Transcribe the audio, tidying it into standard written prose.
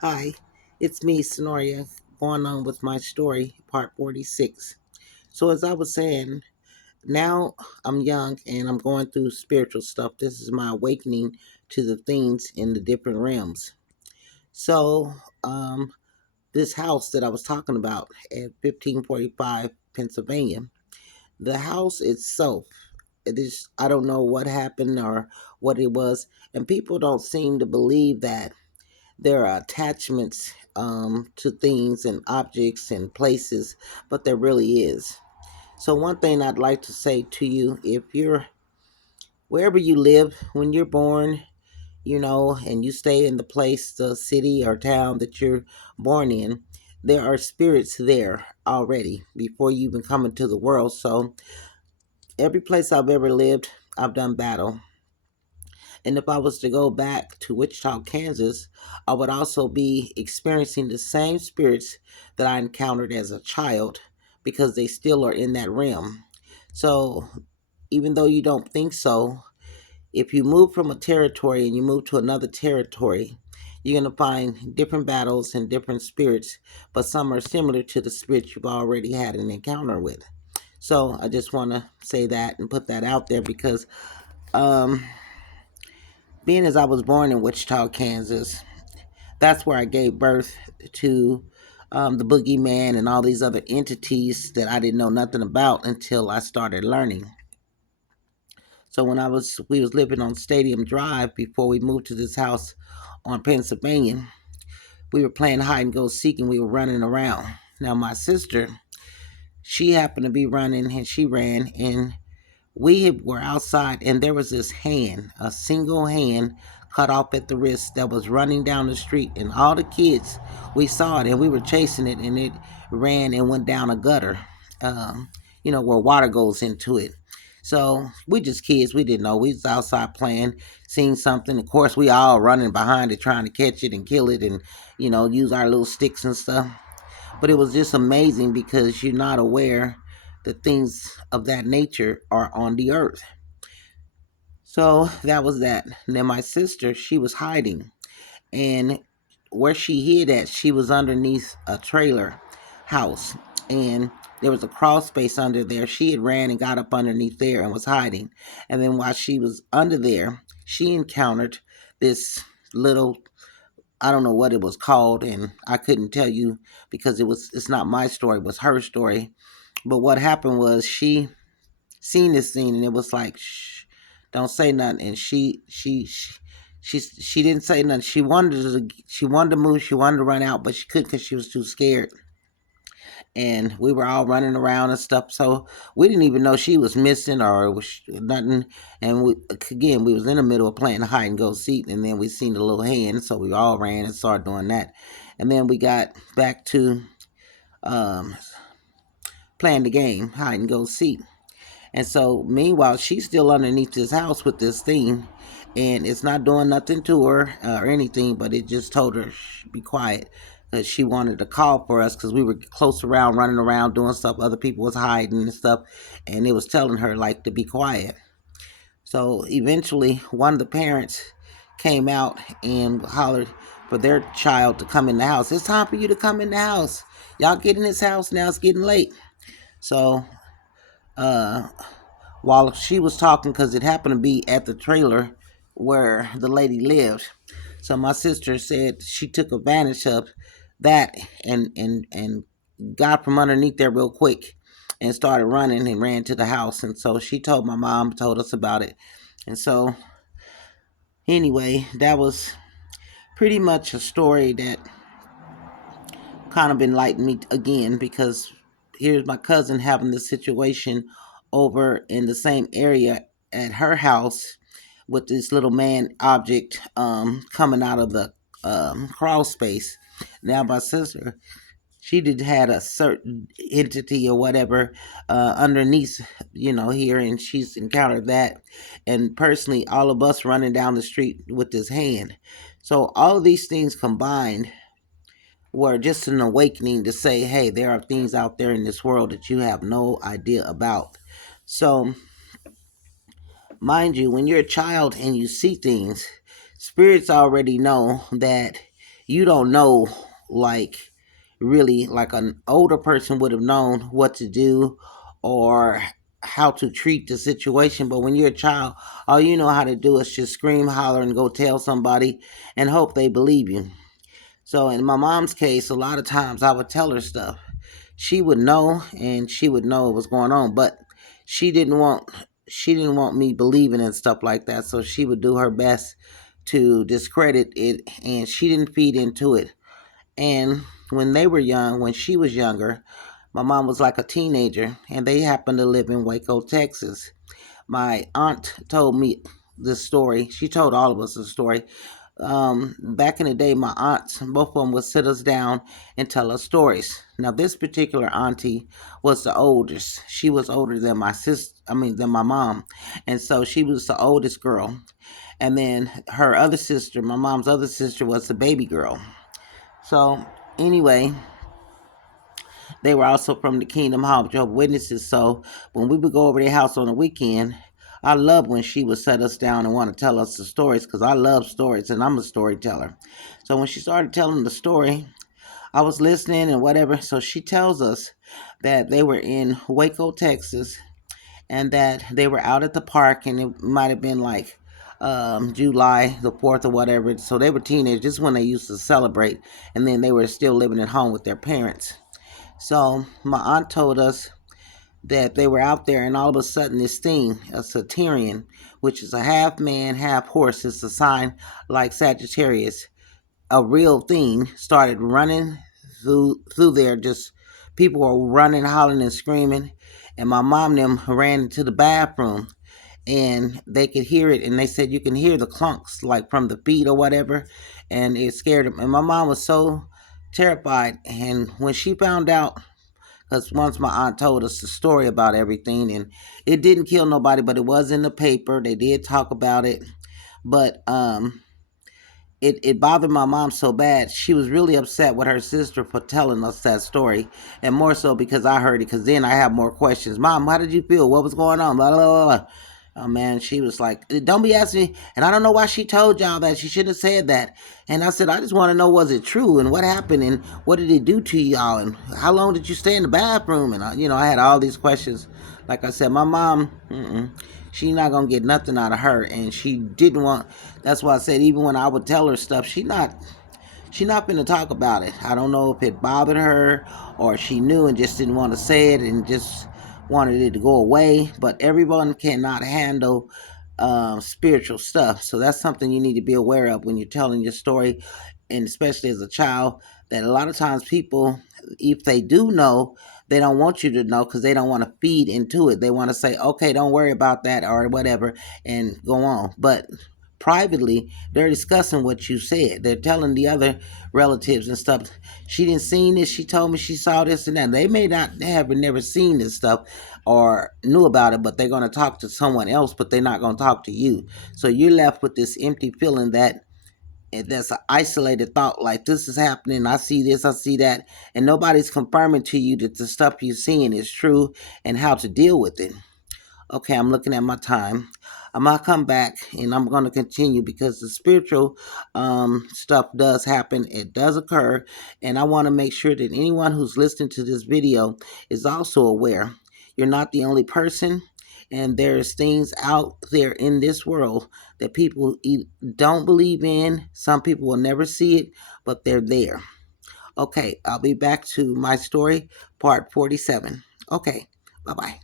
Hi, it's me, Sonoria, going on with my story, part 46. So, as I was saying, now I'm young and I'm going through spiritual stuff. This is my awakening to the things in the different realms. So, um, this house that I was talking about at 1545 Pennsylvania, the house itself, it is, I don't know what happened or what it was, and people don't seem to believe that there are attachments to things and objects and places, but there really is. So, one thing I'd like to say to you, if you're wherever you live, when you're born, and you stay in the place, the city or town that you're born in, there are spirits there already before you even come into the world. So, every place I've ever lived, I've done battle. And if I was to go back to Wichita, Kansas, I would also be experiencing the same spirits that I encountered as a child because they still are in that realm. So even though you don't think so, if you move from a territory and you move to another territory, you're going to find different battles and different spirits, but some are similar to the spirits you've already had an encounter with. So I just want to say that and put that out there because um, being as I was born in Wichita, Kansas, that's where I gave birth to the boogeyman and all these other entities that I didn't know nothing about until I started learning. So when we was living on Stadium Drive before we moved to this house on Pennsylvania, we were playing hide and go seek and we were running around. Now my sister, she happened to be running and she ran and we were outside and there was this hand, a single hand cut off at the wrist that was running down the street. And all the kids, we saw it and we were chasing it and it ran and went down a gutter, where water goes into it. So we just kids, we didn't know. We was outside playing, seeing something. Of course, we all running behind it, trying to catch it and kill it and, use our little sticks and stuff. But it was just amazing because you're not aware that things of that nature are on the earth. So that was that. And then my sister, she was hiding. And where she hid at, she was underneath a trailer house. And there was a crawl space under there. She had ran and got up underneath there and was hiding. And then while she was under there, she encountered this little, I don't know what it was called, and I couldn't tell you because it's not my story, it was her story. But what happened was she seen this scene and it was like, shh, don't say nothing. And she didn't say nothing. She wanted to move, she wanted to run out, but she couldn't because she was too scared. And we were all running around and stuff, so we didn't even know she was missing or it was nothing. And we was in the middle of playing hide and go seek, and then we seen the little hand, so we all ran and started doing that. And then we got back to um, playing the game hide and go seek. And so, meanwhile, she's still underneath this house with this thing, and it's not doing nothing to her or anything, but it just told her, shh, be quiet. Because she wanted to call for us because we were close around, running around, doing stuff. Other people was hiding and stuff, and it was telling her, like, to be quiet. So, eventually, one of the parents came out and hollered for their child to come in the house. It's time for you to come in the house. Y'all get in this house now. It's getting late. So, uh, while she was talking, because it happened to be at the trailer where the lady lived. So my sister said she took advantage of that and got from underneath there real quick and started running and ran to the house. And so she told my mom, told us about it. And so anyway, that was pretty much a story that kind of enlightened me again because here's my cousin having the situation over in the same area at her house with this little man object coming out of the crawl space. Now my sister, she did had a certain entity or whatever underneath, here, and she's encountered that. And personally, all of us running down the street with this hand. So all of these things combined were just an awakening to say, hey, there are things out there in this world that you have no idea about. So, mind you, when you're a child and you see things, spirits already know that you don't know, like, really, like an older person would have known what to do or how to treat the situation. But when you're a child, all you know how to do is just scream, holler, and go tell somebody and hope they believe you. So in my mom's case, a lot of times I would tell her stuff. She would know, and she would know what was going on, but she didn't want she didn't want me believing in stuff like that. So she would do her best to discredit it, and she didn't feed into it. And when they were young, when she was younger, my mom was like a teenager, and they happened to live in Waco, Texas. My aunt told me this story. She told all of us the story. Back in the day, my aunts, both of them would sit us down and tell us stories. Now, this particular auntie was the oldest. She was older than my sister, than my mom. And so she was the oldest girl. And then her other sister, my mom's other sister, was the baby girl. So, anyway, they were also from the Kingdom Hall of Jehovah's Witnesses. So when we would go over their house on the weekend, I loved when she would set us down and want to tell us the stories because I love stories and I'm a storyteller. So when she started telling the story, I was listening and whatever. So she tells us that they were in Waco, Texas, and that they were out at the park, and it might have been like July the 4th or whatever. So they were teenagers, just when they used to celebrate, and then they were still living at home with their parents. So my aunt told us that they were out there, and all of a sudden, this thing, a Satyrian, which is a half man, half horse, it's a sign like Sagittarius, a real thing, started running through there. Just people were running, hollering, and screaming. And my mom and them ran into the bathroom, and they could hear it. And they said you can hear the clunks like from the feet or whatever, and it scared them. And my mom was so terrified. And when she found out, because once my aunt told us the story about everything, and it didn't kill nobody, but it was in the paper. They did talk about it, but it bothered my mom so bad. She was really upset with her sister for telling us that story, and more so because I heard it. Because then I have more questions. Mom, how did you feel? What was going on? Blah blah blah. Blah. Oh man, she was like, "Don't be asking me." And I don't know why she told y'all that. She shouldn't have said that. And I said, I just want to know, was it true? And what happened? And what did it do to y'all? And how long did you stay in the bathroom? And I had all these questions. Like I said, my mom, she not gonna get nothing out of her, and she didn't want. That's why I said, even when I would tell her stuff, she not gonna talk about it. I don't know if it bothered her or she knew and just didn't want to say it and just wanted it to go away. But everyone cannot handle spiritual stuff, so that's something you need to be aware of when you're telling your story, and especially as a child. That a lot of times people, if they do know, they don't want you to know because they don't want to feed into it. They want to say, okay, don't worry about that or whatever, and go on. But privately, they're discussing what you said. They're telling the other relatives and stuff. She didn't see this. She told me she saw this and that. They may not have never seen this stuff or knew about it, but they're going to talk to someone else, but they're not going to talk to you. So you're left with this empty feeling that that's an isolated thought, like this is happening, I see this, I see that, and nobody's confirming to you that the stuff you're seeing is true and how to deal with it. Okay, I'm looking at my time. I'm gonna come back and I'm gonna continue because the spiritual stuff does happen. It does occur, and I want to make sure that anyone who's listening to this video is also aware. You're not the only person, and there's things out there in this world that people don't believe in. Some people will never see it, but they're there. Okay, I'll be back to my story, part 47. Okay, bye bye.